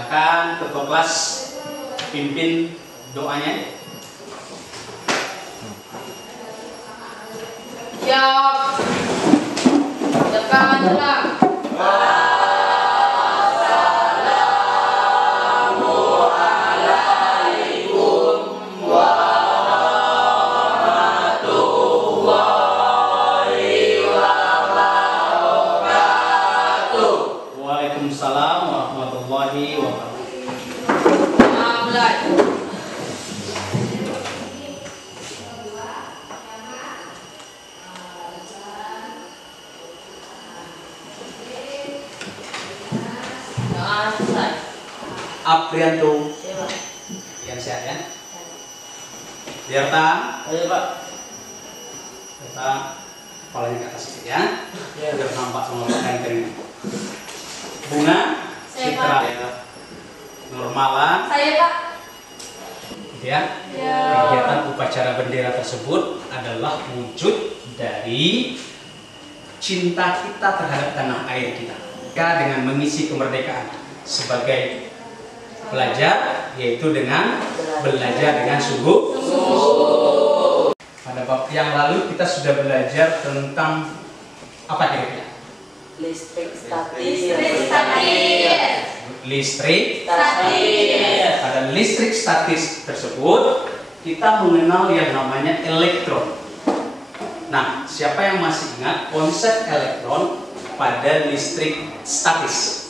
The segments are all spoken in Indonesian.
Silakan ketua kelas pimpin doanya. Siap. Siapkan majulah. Waalaikumsalam warahmatullahi wabarakatuh. Mulai. Selesai. Aprianto Siapa? yang sehat ya. Dirta, Ayo Pak. kita kepalanya ke atas sedikit ya. Biar nampak semua kain. Bunga, Saya, Citra, Pak. ya. Nurmala, Saya Pak. ya. Ya. Kegiatan upacara bendera tersebut adalah wujud dari cinta kita terhadap tanah air kita. Dengan mengisi kemerdekaan sebagai belajar, yaitu dengan belajar dengan sungguh. Pada bab yang lalu kita sudah belajar tentang apa kira-kira? Listrik statis. Listrik statis. Listrik. Statis. Pada listrik statis tersebut kita mengenal yang namanya elektron. Nah, siapa yang masih ingat konsep elektron pada listrik statis?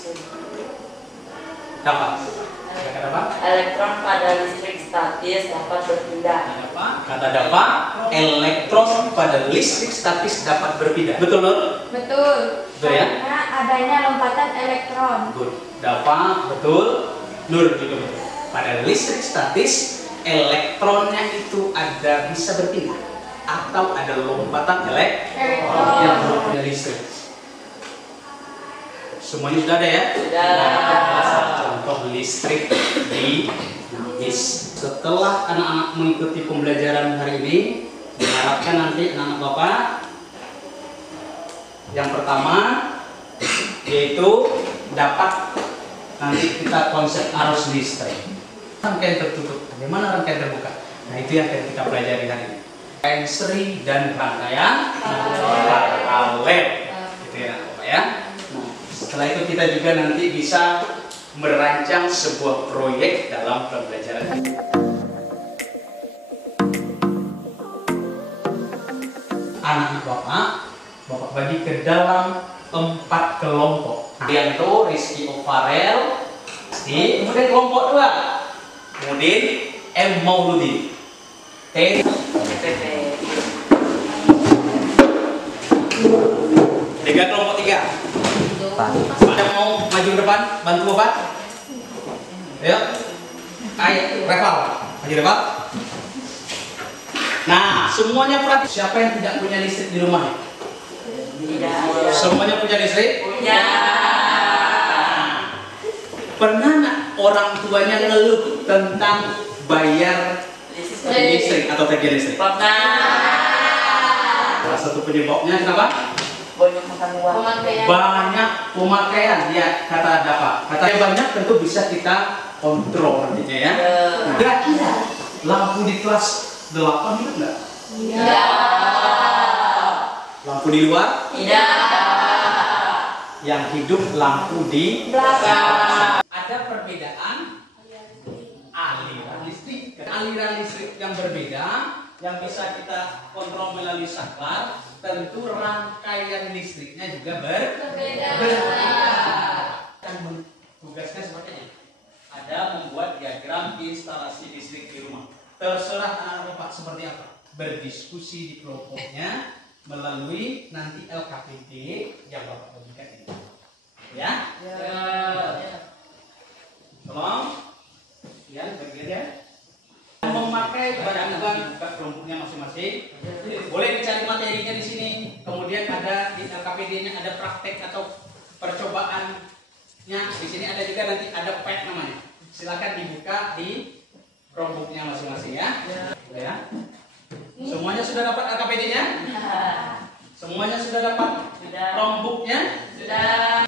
Dapat? Kata apa? Elektron pada listrik statis dapat berpindah. Apa? Kata dapat, elektron pada listrik statis dapat berpindah. Betul, Nur? Betul. Betul ya? Karena adanya lompatan elektron. Good. Dapat, betul. Nur juga betul. Pada listrik statis, elektronnya itu ada bisa berpindah atau ada lompatan Elektron. yang berpindah listrik. Semuanya sudah ada ya? Sudah. Nah, contoh listrik di NIS. Setelah anak-anak mengikuti pembelajaran hari ini, diharapkan nanti anak-anak Bapak yang pertama yaitu dapat nanti kita konsep arus listrik. Rangkaian tertutup, bagaimana rangkaian terbuka? Nah, itu yang akan kita pelajari hari ini. Rangkaian seri dan rangkaian paralel. Gitu ya, Bapak ya. Nah, setelah itu kita juga nanti bisa merancang sebuah proyek dalam pembelajaran. Anak Bapak bagi ke dalam 4 kelompok. Arianto, Rizky Ofarel, kemudian kelompok 2. Kemudian M. Mauludi. PP. Tiga kelompok 3. Ada mau maju ke depan, bantu Bapak? Ayo. Ayo, Reval. Maju Reval. Nah, semuanya perhati. Siapa yang tidak punya listrik di rumah? Tidak. Semuanya punya listrik? Punya. Pernah nggak orang tuanya ngeluh tentang bayar listrik atau tagihan listrik? Pernah. Salah satu penyebabnya kenapa? Banyak makan uang. Pemakaian. Banyak pemakaian, ya kata Dapat. Katanya banyak tentu bisa kita kontrol nantinya ya. Nah, kira-kira lampu di kelas 8 hidup nggak? Tidak. Lampu di luar? Tidak. Yang hidup lampu di Belakang. Ada perbedaan aliran listrik. Aliran listrik yang berbeda yang bisa kita kontrol melalui saklar, tentu rangkaian listriknya juga berbeda. Dan tugasnya seperti ini. Ada membuat diagram instalasi listrik di rumah. Terserah anak Bapak seperti apa. Berdiskusi di kelompoknya melalui nanti LKPD yang Bapak bagikan ini. Ya? Tolong. Ya, bagian ya. Memakai barang-barang buka kelompoknya masing-masing. Boleh dicari materinya di sini. Kemudian ada di LKPD-nya ada praktek atau percobaannya. Di sini ada juga nanti ada pet namanya. Silakan dibuka di kelompoknya masing-masing ya. Ya. Semuanya sudah dapat LKPD-nya? Semuanya sudah dapat Chromebook-nya? Sudah.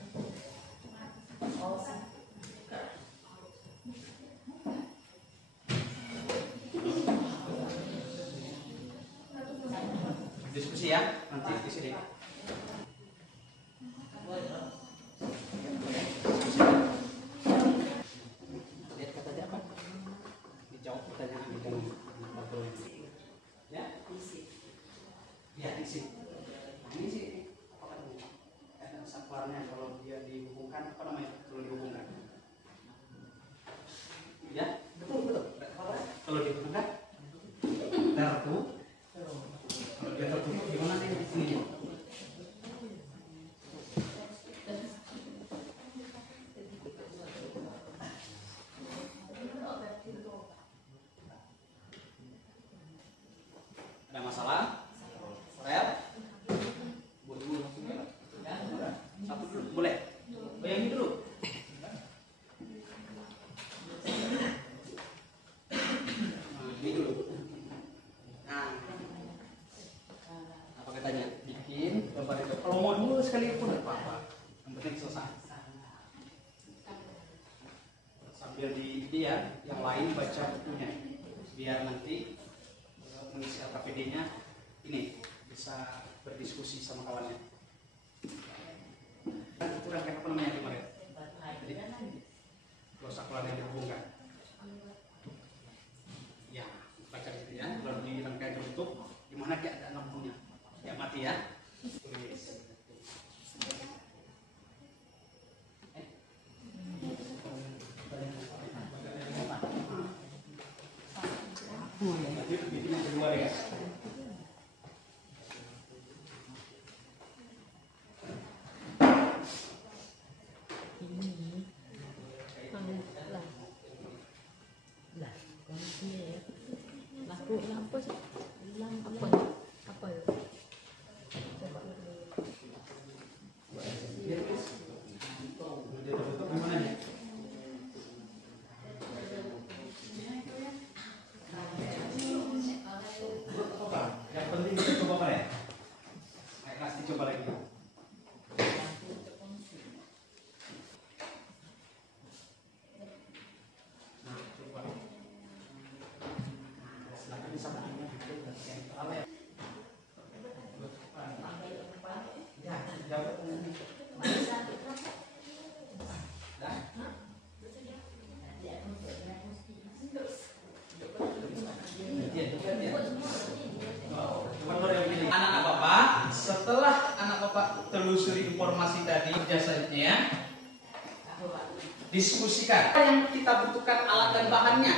nanti di sini. Lihat katanya apa? Dijawab pertanyaan di dalam tabel. Ya, ya isi. Nah, ini sih apa namanya? Ada saklarnya kalau dia dihubungkan apa namanya? Kalau dihubungkan. Ya, betul betul. Kalau dihubungkan tertutup. Kalau dia tertutup gimana nih di sini? Ada masalah? Rel? Boleh ya? Satu dulu, boleh? Bayangin dulu. Nah, ini dulu. Nah, apa katanya? Bikin gambar itu. Kalau mau dulu sekalipun nggak apa-apa. Yang penting selesai. Sambil di dia, yang lain baca bukunya, biar nanti mengisi LKPD-nya ini bisa berdiskusi sama kawannya. Itu rangkaian apa namanya kemarin? Jadi kalau saklar yang dihubungkan. Ya, baca di situ ya. Kalau di rangkaian tertutup, gimana keadaan lampunya? Ya mati ya. Tulis. Nanti bikin yang kedua ya. Dia tertutup gimana nih? Yang penting kita coba apa ya? Ayo kasih coba lagi. Nah, coba. Silakan disampaikan. Apa ya? Ya, jawab. Anak-anak Bapak, setelah anak Bapak telusuri informasi tadi jasanya, diskusikan apa yang kita butuhkan alat dan bahannya.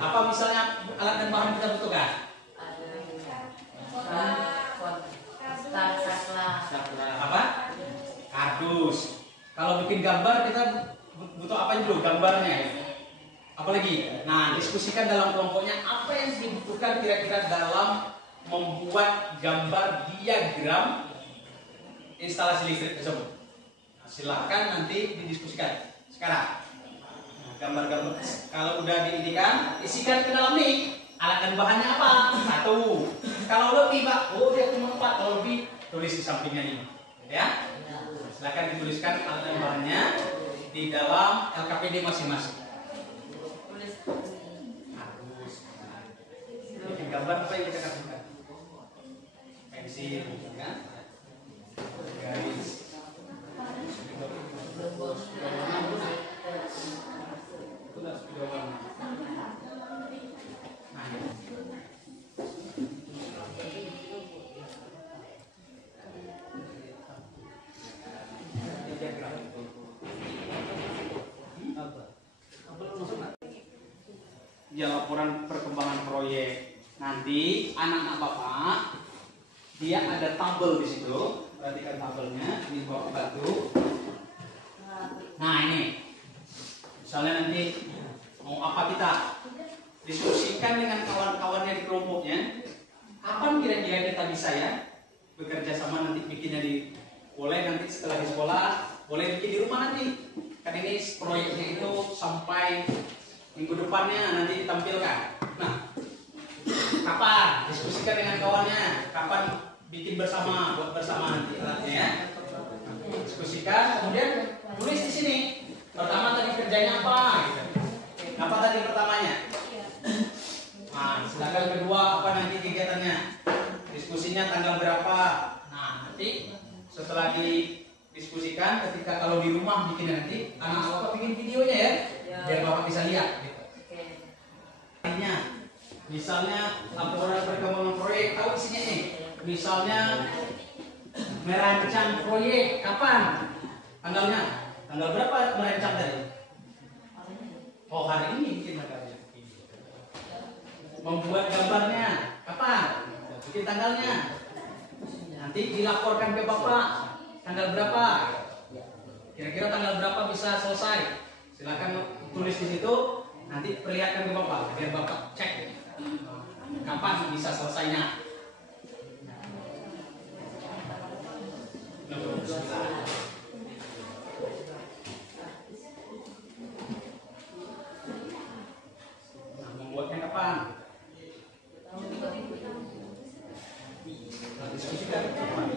Apa misalnya alat dan bahan kita butuhkan? Apa? Kardus. Kalau bikin gambar kita butuh apa dulu gambarnya? Apalagi? Nah, diskusikan dalam kelompoknya apa yang dibutuhkan kira-kira dalam membuat gambar diagram instalasi listrik tersebut. Nah, silahkan nanti didiskusikan sekarang. Nah, gambar-gambar kalau udah diindikan, isikan ke dalam nih. Alat dan bahannya apa? Satu. Kalau lebih, Pak, oh dia cuma 4. Kalau lebih, tulis di sampingnya ini. Ya? Silahkan dituliskan alat dan bahannya di dalam LKPD masing-masing. Bikin gambar apa yang kita kasihkan? Pensil, kan? Garis. Sudah warna. Nah, ya laporan perkembangan proyek. Nanti anak-anak Bapak dia ada tabel di situ. Perhatikan tabelnya di bawah batu. Nah, ini. Misalnya nanti mau apa kita diskusikan dengan kawan-kawannya di kelompoknya. Kapan kira-kira kita bisa ya bekerja sama nanti bikinnya boleh nanti setelah di sekolah, boleh bikin di rumah nanti. Kan ini proyeknya itu sampai minggu depannya nanti ditampilkan. Nah, kapan diskusikan dengan kawannya, kapan bikin bersama, buat bersama nanti alatnya ya. Diskusikan, kemudian tulis di sini. Pertama tadi kerjanya apa? Gitu. Apa tadi pertamanya? Nah, sedangkan kedua apa nanti kegiatannya? isinya tanggal berapa. Nah, nanti setelah didiskusikan, ketika kalau di rumah bikin nanti anak bapak bikin videonya ya, biar bapak bisa lihat. Gitu. Misalnya laporan perkembangan proyek, tahu isinya nih. Misalnya merancang proyek, kapan? Tanggalnya? Tanggal berapa merancang tadi? Oh, hari ini bikin tanggalnya. Membuat gambarnya, kapan? Bikin tanggalnya. Nanti dilaporkan ke bapak. Tanggal berapa? Kira-kira tanggal berapa bisa selesai? Silakan tulis di situ. Nanti perlihatkan ke bapak, biar bapak cek kapan bisa selesainya. Nah, membuatnya kapan? Nah, diskusikan kapan?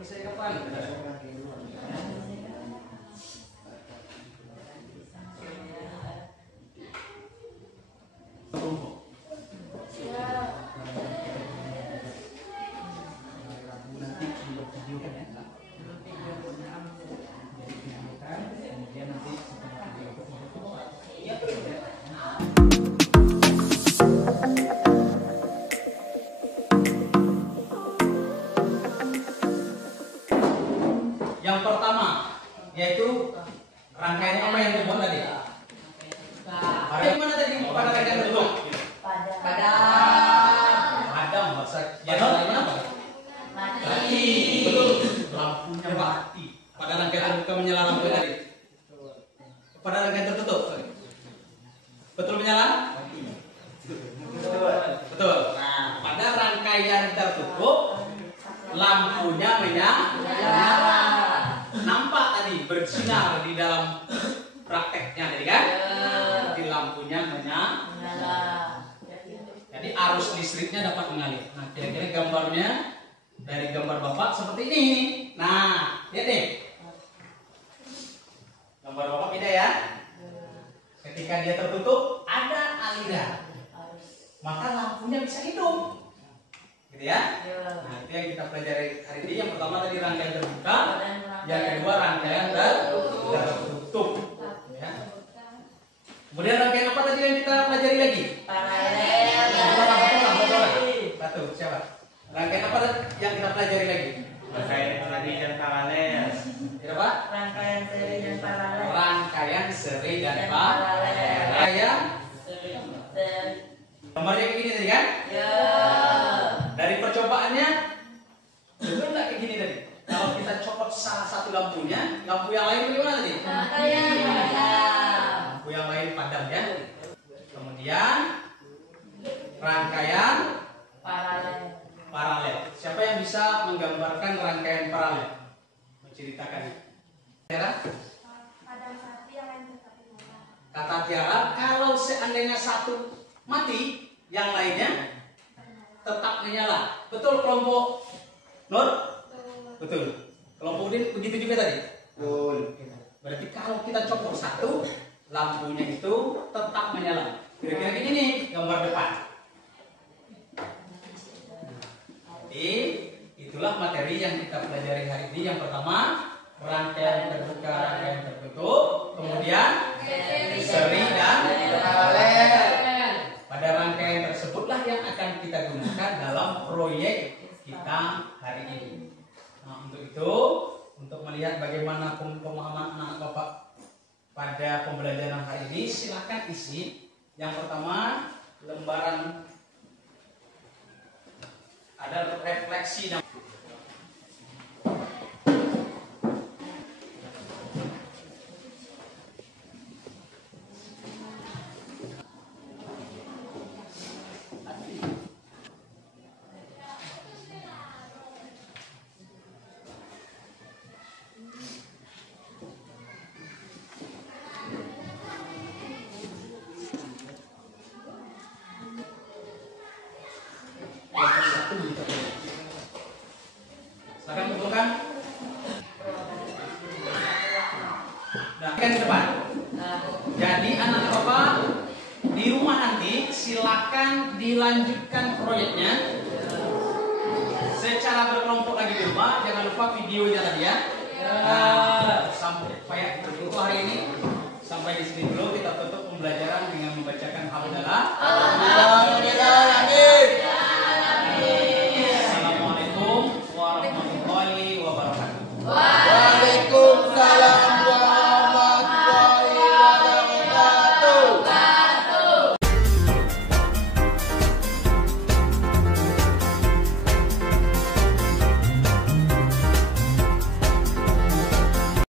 Bisa kapan? Yang pertama yaitu rangkaian apa yang dibuat tadi? Yang mana tadi? Pada rangkaian tersebut? Padam bahasa lainnya apa? Mati. Betul. Lampunya mati. Pada rangkaian terbuka menyala lampu tadi. Pada rangkaian tertutup. Betul menyala? Betul. Nah, pada rangkaian tertutup lampunya menyala. Nampak tadi bersinar di dalam prakteknya tadi kan? Di lampunya menyala. Jadi arus listriknya dapat mengalir. Nah, kira-kira gambarnya dari gambar bapak seperti ini. Nah, lihat deh. Gambar bapak beda ya. Ketika dia tertutup ada aliran, maka lampunya bisa hidup. Gitu ya. Nah, itu yang kita pelajari hari ini. Yang pertama tadi rangkaian terbuka, yang kedua rangkaian tertutup. Ya. Kemudian rangkaian apa tadi yang kita pelajari lagi? Satu, siapa? Rangkaian apa yang kita pelajari lagi? Rangkaian seri dan paralel. Apa? Rangkaian seri dan paralel. Rangkaian seri dan paralel. Rangkaian gambarnya kayak gini tadi kan? Ya. Dari percobaannya, betul nggak kayak gini tadi? Kalau kita copot salah satu lampunya, lampu yang lain bagaimana tadi? Lampu yang lain padam ya. Kemudian rangkaian paralel. Siapa yang bisa menggambarkan rangkaian paralel? Menceritakan. Tiara? Kata Tiara, kalau seandainya satu mati, yang lainnya tetap menyala. Betul kelompok Nur? Betul. Kelompok Udin begitu juga tadi? Betul. Berarti kalau kita copot satu, lampunya itu tetap menyala. Kira-kira gini nih gambar depan. Jadi itulah materi yang kita pelajari hari ini. Yang pertama rangkaian terbuka, rangkaian tertutup, kemudian seri dan paralel. Pada rangkaian tersebutlah yang akan kita gunakan dalam proyek kita hari ini. Nah, untuk itu, untuk melihat bagaimana pemahaman anak bapak pada pembelajaran hari ini, silakan isi. Yang pertama, lembaran ada refleksi dan silakan kumpulkan. Nah, kan ke depan. Jadi anak bapak akan dilanjutkan proyeknya secara berkelompok lagi di rumah. Jangan lupa videonya tadi ya. Nah, sampai untuk hari ini sampai di sini dulu. Kita tutup pembelajaran dengan membacakan hamdalah.